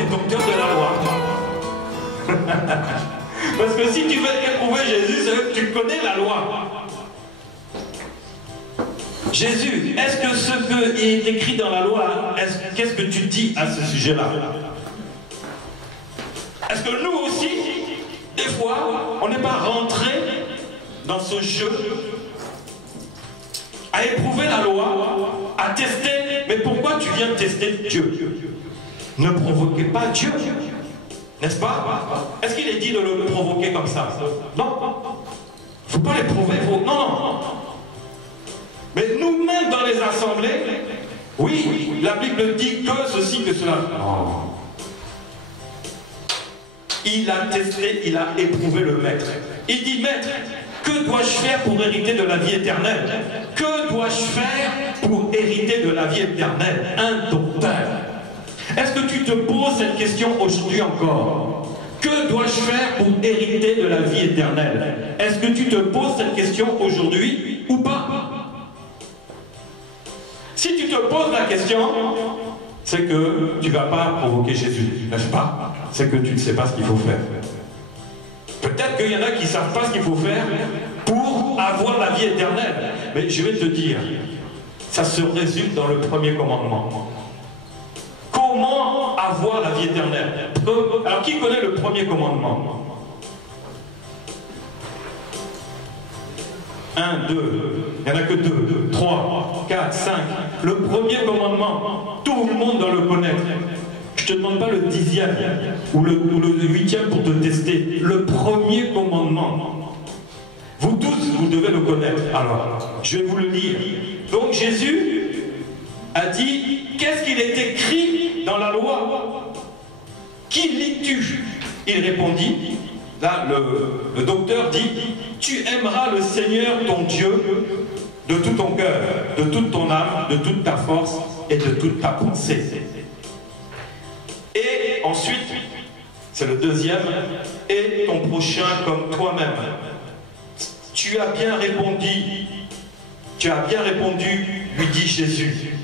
es docteur de la loi. Parce que si tu veux éprouver Jésus, c'est que tu connais la loi. Jésus, est-ce que ce qui est écrit dans la loi, qu'est-ce que tu dis à ce sujet-là? Est-ce que nous aussi, des fois, on n'est pas rentré dans ce jeu à éprouver la loi, à tester? Mais pourquoi tu viens tester Dieu? Ne provoquez pas Dieu, n'est-ce pas? Est-ce qu'il est dit de le provoquer comme ça? Non. Il ne faut pas l'éprouver. Non. Mais nous-mêmes dans les assemblées, oui, la Bible dit que ceci, que cela. Non. Il a testé, il a éprouvé le maître. Il dit, maître, que dois-je faire pour hériter de la vie éternelle? Que dois-je faire pour hériter de la vie éternelle? Un docteur. Est-ce que tu te poses cette question aujourd'hui encore? Que dois-je faire pour hériter de la vie éternelle? Est-ce que tu te poses cette question aujourd'hui ou pas? Si tu te poses la question, c'est que tu ne vas pas provoquer Jésus, n'est-ce pas? C'est que tu ne sais pas ce qu'il faut faire. Peut-être qu'il y en a qui ne savent pas ce qu'il faut faire pour avoir la vie éternelle. Mais je vais te dire, ça se résume dans le premier commandement. Comment avoir la vie éternelle? Alors, qui connaît le premier commandement? 1, 2, il n'y en a que 2, 3, 4, 5. Le premier commandement, tout le monde doit le connaître. Je ne te demande pas le 10e ou le 8e pour te tester. Le premier commandement. Vous tous, vous devez le connaître. Alors, je vais vous le lire. Donc Jésus a dit, qu'est-ce qu'il est écrit dans la loi? Qui lis-tu? Il répondit, là le docteur dit, tu aimeras le Seigneur ton Dieu de tout ton cœur, de toute ton âme, de toute ta force et de toute ta pensée. Et ensuite, c'est le deuxième, et ton prochain comme toi-même. Tu as bien répondu, lui dit Jésus.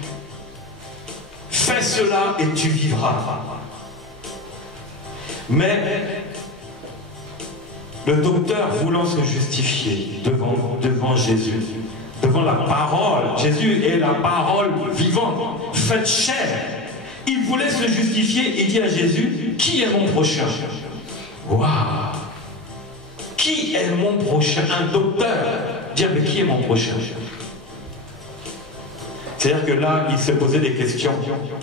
Fais cela et tu vivras. Mais le docteur voulant se justifier devant Jésus, devant la parole, Jésus est la parole vivante, faite chair. Il voulait se justifier et dit à Jésus, qui est mon prochain? Waouh! Qui est mon prochain? Un docteur. Dire, mais qui est mon prochain? C'est-à-dire que là, il se posait des questions.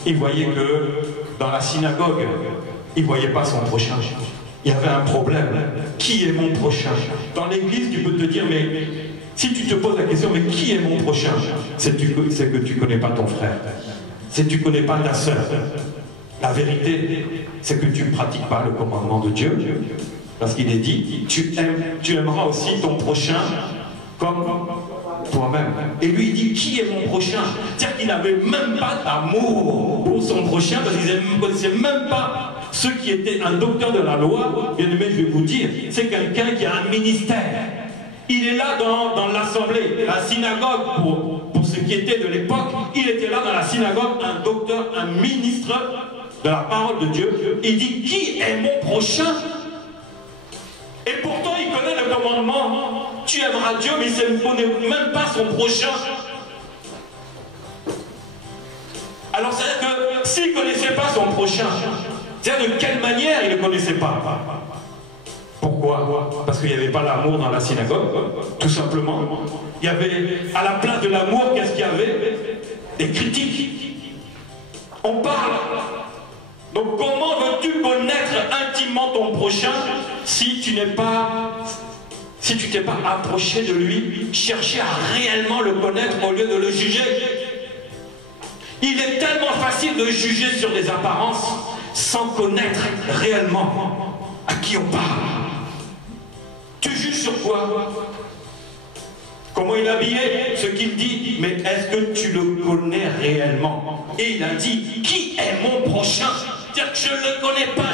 Il voyait que dans la synagogue, il ne voyait pas son prochain. Il y avait un problème. Qui est mon prochain? Dans l'église, tu peux te dire, mais si tu te poses la question, mais qui est mon prochain? C'est que tu ne connais pas ton frère. C'est que tu ne connais pas ta sœur. La vérité, c'est que tu ne pratiques pas le commandement de Dieu. Parce qu'il est dit, tu aimeras aussi ton prochain comme toi-même. Et lui, il dit, qui est mon prochain? C'est-à-dire qu'il n'avait même pas d'amour pour son prochain, parce qu'il ne connaissait même pas ceux qui étaient un docteur de la loi. Bien aimé, je vais vous dire, c'est quelqu'un qui a un ministère. Il est là dans l'assemblée, la synagogue, pour ce qui était de l'époque. Il était là dans la synagogue, un docteur, un ministre de la parole de Dieu. Il dit, qui est mon prochain? Et pourtant, il connaît le commandement. Tu aimeras Dieu, mais il ne connaît même pas son prochain. Alors, c'est-à-dire que s'il ne connaissait pas son prochain, c'est-à-dire de quelle manière il ne connaissait pas? Pourquoi? Parce qu'il n'y avait pas l'amour dans la synagogue, tout simplement. Il y avait, à la place de l'amour, qu'est-ce qu'il y avait? Des critiques. On parle. Donc comment veux-tu connaître intimement ton prochain si tu t'es pas approché de lui, chercher à réellement le connaître au lieu de le juger? Il est tellement facile de juger sur des apparences sans connaître réellement à qui on parle. Tu juges sur quoi? Comment il est habillé? Ce qu'il dit, mais est-ce que tu le connais réellement? Et il a dit, qui est mon prochain? C'est-à-dire que je ne le connais pas,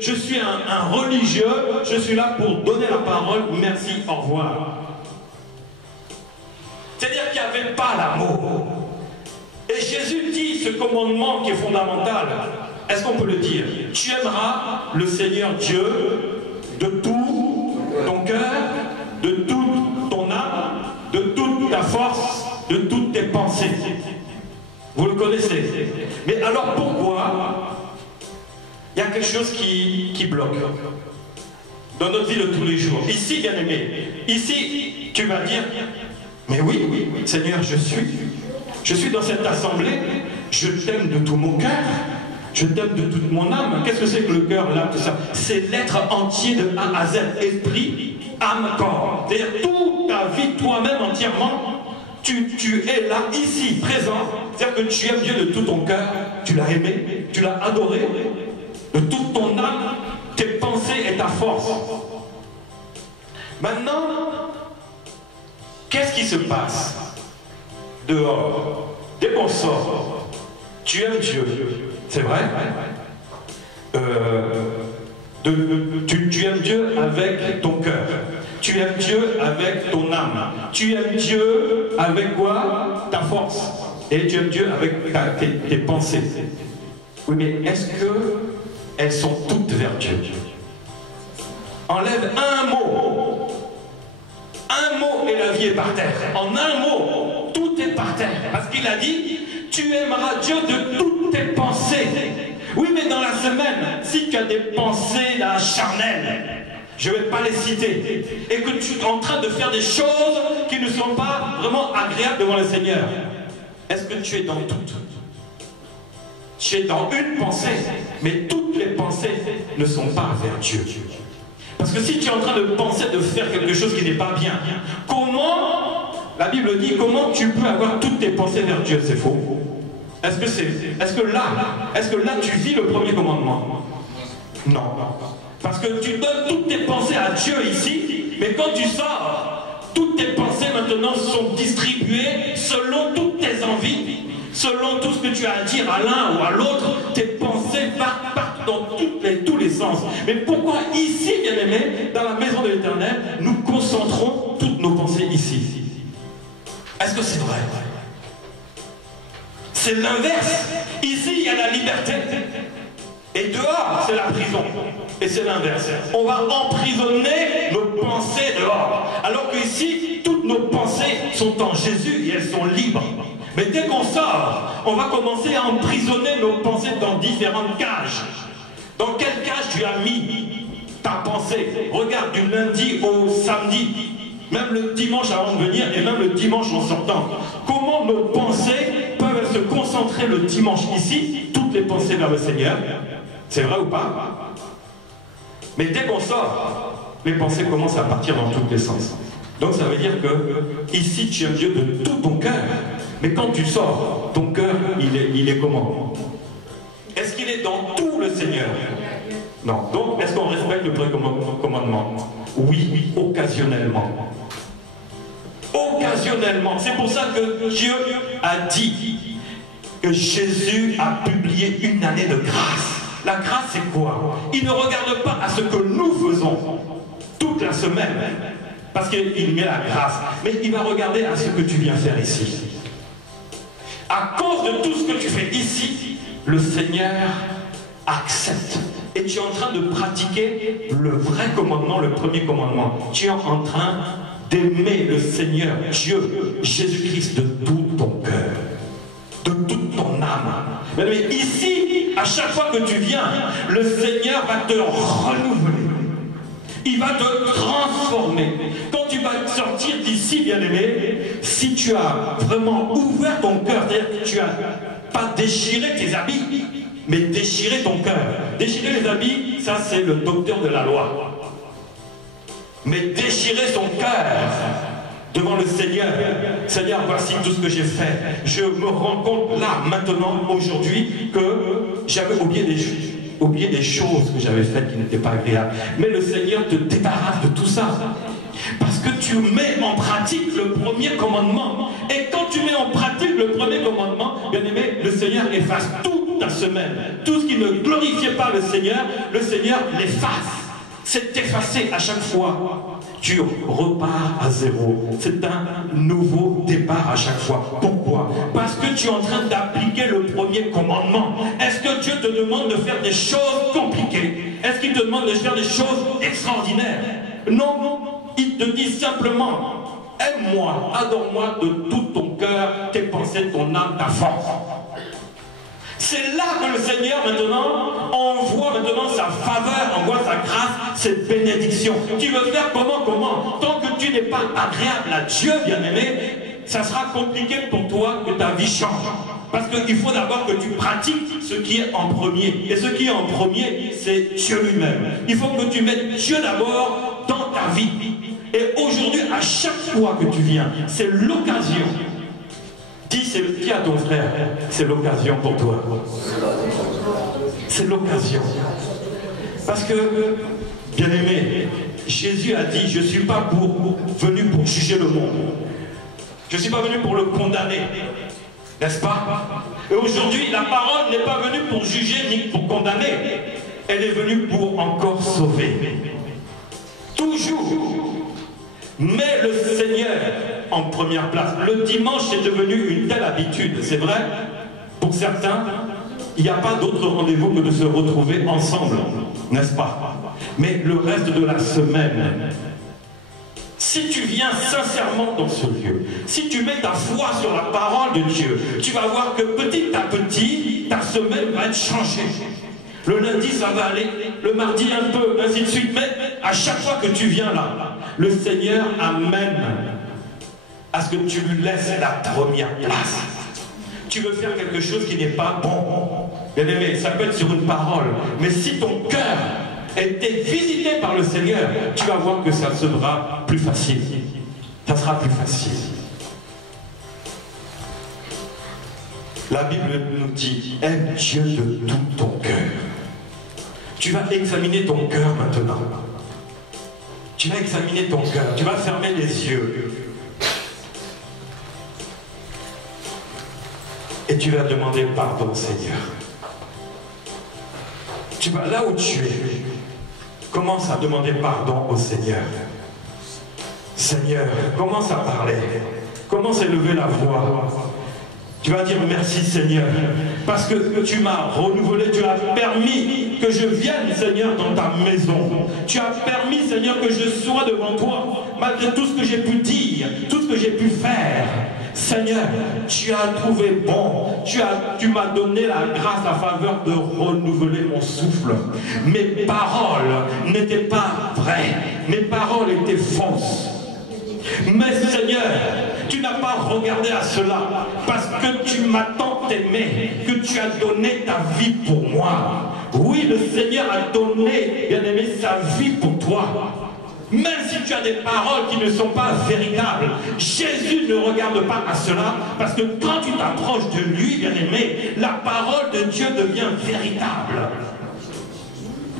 je suis un religieux, je suis là pour donner la parole, merci, au revoir. C'est-à-dire qu'il n'y avait pas l'amour. Et Jésus dit ce commandement qui est fondamental. Est-ce qu'on peut le dire? Tu aimeras le Seigneur Dieu de tout ton cœur, de toute ton âme, de toute ta force, de toutes tes pensées. Vous le connaissez. Mais alors pourquoi il y a quelque chose qui bloque dans notre vie de tous les jours? Ici, bien aimé, ici, tu vas dire, mais oui, Seigneur, je suis dans cette assemblée, je t'aime de tout mon cœur, je t'aime de toute mon âme. Qu'est-ce que c'est que le cœur, l'âme, tout ça? C'est l'être entier de A à Z, esprit, âme, corps. C'est-à-dire toute ta vie, toi-même entièrement, tu es là, ici, présent. C'est-à-dire que tu aimes Dieu de tout ton cœur, tu l'as aimé, tu l'as adoré, de toute ton âme, tes pensées et ta force. Maintenant, qu'est-ce qui se passe dehors? Dès qu'on sort, tu aimes Dieu, c'est vrai? Tu aimes Dieu avec ton cœur. Tu aimes Dieu avec ton âme. Tu aimes Dieu avec quoi? Ta force. Et tu aimes Dieu avec tes pensées. Oui, mais est-ce qu'elles sont toutes vers Dieu? Enlève un mot. Un mot et la vie est par terre. En un mot, tout est par terre. Parce qu'il a dit, tu aimeras Dieu de toutes tes pensées. Oui, mais dans la semaine, si tu as des pensées là, charnelles, je ne vais pas les citer, et que tu es en train de faire des choses qui ne sont pas vraiment agréables devant le Seigneur, est-ce que tu es dans toutes? Tu es dans une pensée, mais toutes les pensées ne sont pas vers Dieu. Parce que si tu es en train de penser de faire quelque chose qui n'est pas bien, comment, la Bible dit, comment tu peux avoir toutes tes pensées vers Dieu? C'est faux. Est-ce que là tu vis le premier commandement? Non. Parce que tu donnes toutes tes pensées à Dieu ici, mais quand tu sors, toutes tes pensées maintenant sont distribuées selon toutes tes envies, selon tout ce que tu as à dire à l'un ou à l'autre. Tes pensées partent dans tous les sens. Mais pourquoi ici, bien-aimés, dans la maison de l'Éternel, nous concentrons toutes nos pensées ici? Est-ce que c'est vrai? C'est l'inverse. Ici, il y a la liberté. Et dehors, c'est la prison. Et c'est l'inverse. On va emprisonner nos pensées dehors. Alors qu'ici, toutes nos pensées sont en Jésus et elles sont libres. Mais dès qu'on sort, on va commencer à emprisonner nos pensées dans différentes cages. Dans quelle cage tu as mis ta pensée? Regarde, du lundi au samedi, même le dimanche avant de venir et même le dimanche en sortant. Comment nos pensées peuvent se concentrer le dimanche ici, toutes les pensées vers le Seigneur? C'est vrai ou pas? Mais dès qu'on sort, les pensées commencent à partir dans tous les sens. Donc ça veut dire que ici tu aimes Dieu de tout ton cœur. Mais quand tu sors, ton cœur, il est comment? Est-ce qu'il est dans tout le Seigneur? Non. Donc, est-ce qu'on respecte le premier commandement? Oui, occasionnellement. Occasionnellement. C'est pour ça que Dieu a dit que Jésus a publié une année de grâce. La grâce, c'est quoi? Il ne regarde pas à ce que nous faisons toute la semaine, parce qu'il met la grâce, mais il va regarder à ce que tu viens faire ici. À cause de tout ce que tu fais ici, le Seigneur accepte. Et tu es en train de pratiquer le vrai commandement, le premier commandement. Tu es en train d'aimer le Seigneur, Dieu, Jésus-Christ, de tout ton cœur, de toute ton âme. Mais ici, à chaque fois que tu viens, le Seigneur va te renouveler. Il va te transformer. Quand tu vas sortir d'ici, bien-aimé, si tu as vraiment ouvert ton cœur, c'est-à-dire que tu n'as pas déchiré tes habits, mais déchirer ton cœur. Déchirer les habits, ça c'est le docteur de la loi. Mais déchirer son cœur devant le Seigneur. Seigneur, voici tout ce que j'ai fait. Je me rends compte là, maintenant, aujourd'hui, que j'avais oublié des choses que j'avais faites qui n'étaient pas agréables. Mais le Seigneur te débarrasse de tout ça. Parce que tu mets en pratique le premier commandement. Et quand tu mets en pratique le premier commandement, bien aimé, le Seigneur efface toute ta semaine. Tout ce qui ne glorifiait pas le Seigneur l'efface. C'est effacé à chaque fois. tu repars à zéro. C'est un nouveau départ à chaque fois. Pourquoi? Parce que tu es en train d'appliquer le premier commandement. Est-ce que Dieu te demande de faire des choses compliquées? Est-ce qu'il te demande de faire des choses extraordinaires? Non, non. Il te dit simplement, aime-moi, adore-moi de tout ton cœur, tes pensées, ton âme, ta force. C'est là que le Seigneur maintenant envoie maintenant sa faveur, envoie sa grâce, ses bénédictions. Tu veux faire comment? Tant que tu n'es pas agréable à Dieu, bien-aimé, ça sera compliqué pour toi que ta vie change. Parce qu'il faut d'abord que tu pratiques ce qui est en premier. Et ce qui est en premier, c'est Dieu lui-même. Il faut que tu mettes Dieu d'abord dans ta vie. Et aujourd'hui, à chaque fois que tu viens, c'est l'occasion. Dis à ton frère, c'est l'occasion pour toi. C'est l'occasion. Parce que, bien aimé, Jésus a dit, je ne suis pas venu pour juger le monde. Je ne suis pas venu pour le condamner. N'est-ce pas? Et aujourd'hui, la parole n'est pas venue pour juger ni pour condamner. Elle est venue pour encore sauver. Toujours. Mais le Seigneur en première place. Le dimanche est devenu une telle habitude, c'est vrai. Pour certains, il n'y a pas d'autre rendez-vous que de se retrouver ensemble, n'est-ce pas? Mais le reste de la semaine, si tu viens sincèrement dans ce lieu, si tu mets ta foi sur la parole de Dieu, tu vas voir que petit à petit, ta semaine va être changée. Le lundi, ça va aller, le mardi un peu, ainsi de suite. Mais à chaque fois que tu viens là, le Seigneur amène à ce que tu lui laisses la première place. Tu veux faire quelque chose qui n'est pas bon. Bien aimé, ça peut être sur une parole. Mais si ton cœur a été visité par le Seigneur, tu vas voir que ça sera plus facile. Ça sera plus facile. La Bible nous dit, aime Dieu de tout ton cœur. Tu vas examiner ton cœur maintenant. Tu vas examiner ton cœur. Tu vas fermer les yeux. Et tu vas demander pardon, Seigneur. Tu vas là où tu es. Commence à demander pardon au Seigneur. Seigneur, commence à parler. Commence à élever la voix. Tu vas dire merci Seigneur, parce que tu m'as renouvelé, tu as permis que je vienne Seigneur dans ta maison. Tu as permis Seigneur que je sois devant toi, malgré tout ce que j'ai pu dire, tout ce que j'ai pu faire. Seigneur, tu as trouvé bon, tu m'as donné la grâce, la faveur de renouveler mon souffle. Mes paroles n'étaient pas vraies, mes paroles étaient fausses. Mais Seigneur, tu n'as pas regardé à cela parce que tu m'as tant aimé que tu as donné ta vie pour moi. Oui, le Seigneur a donné, bien aimé, sa vie pour toi. Même si tu as des paroles qui ne sont pas véritables, Jésus ne regarde pas à cela parce que quand tu t'approches de lui, bien aimé, la parole de Dieu devient véritable.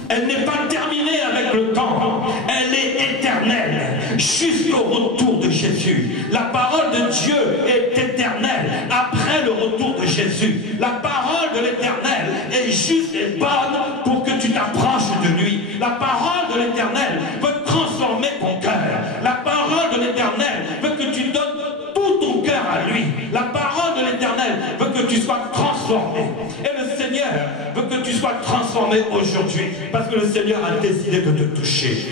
Elle n'est pas terminée avec le temps, elle est éternelle, jusqu'au retour de Jésus. La parole de Dieu est éternelle après le retour de Jésus. La parole de l'Éternel est juste et bonne pour que tu t'approches de lui. La parole de l'Éternel veut transformer ton cœur. La parole de l'Éternel veut que tu donnes tout ton cœur à lui. La parole de l'Éternel veut que tu sois transformé. Et le Seigneur veut que tu sois transformé aujourd'hui. Parce que le Seigneur a décidé de te toucher.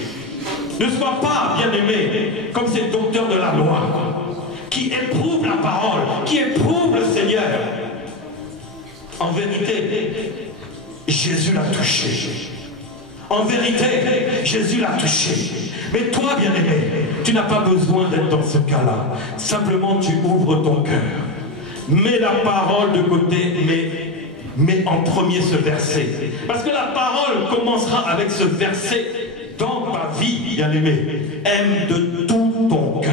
Ne sois pas, bien-aimé, comme ces docteurs de la loi, qui éprouvent la parole, qui éprouvent le Seigneur. En vérité, Jésus l'a touché. En vérité, Jésus l'a touché. Mais toi, bien-aimé, tu n'as pas besoin d'être dans ce cas-là. Simplement, tu ouvres ton cœur. Mets la parole de côté, mets en premier ce verset. Parce que la parole commencera avec ce verset dans ta vie, bien-aimé. Aime de tout ton cœur,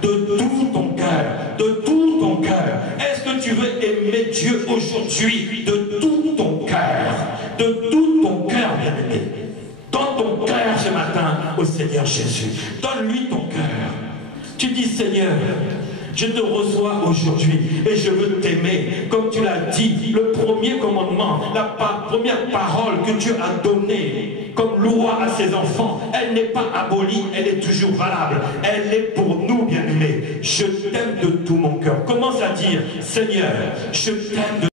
de tout ton cœur, de tout ton cœur. Est-ce que tu veux aimer Dieu aujourd'hui de tout ton cœur, de tout ton cœur, bien-aimé? Donne ton cœur ce matin au Seigneur Jésus. Donne-lui ton cœur. Tu dis, Seigneur, je te reçois aujourd'hui et je veux t'aimer. Comme tu l'as dit, le premier commandement, la première parole que Dieu a donnée comme loi à ses enfants. Elle n'est pas abolie, elle est toujours valable. Elle est pour nous, bien-aimés. Je t'aime de tout mon cœur. Commence à dire, Seigneur, je t'aime de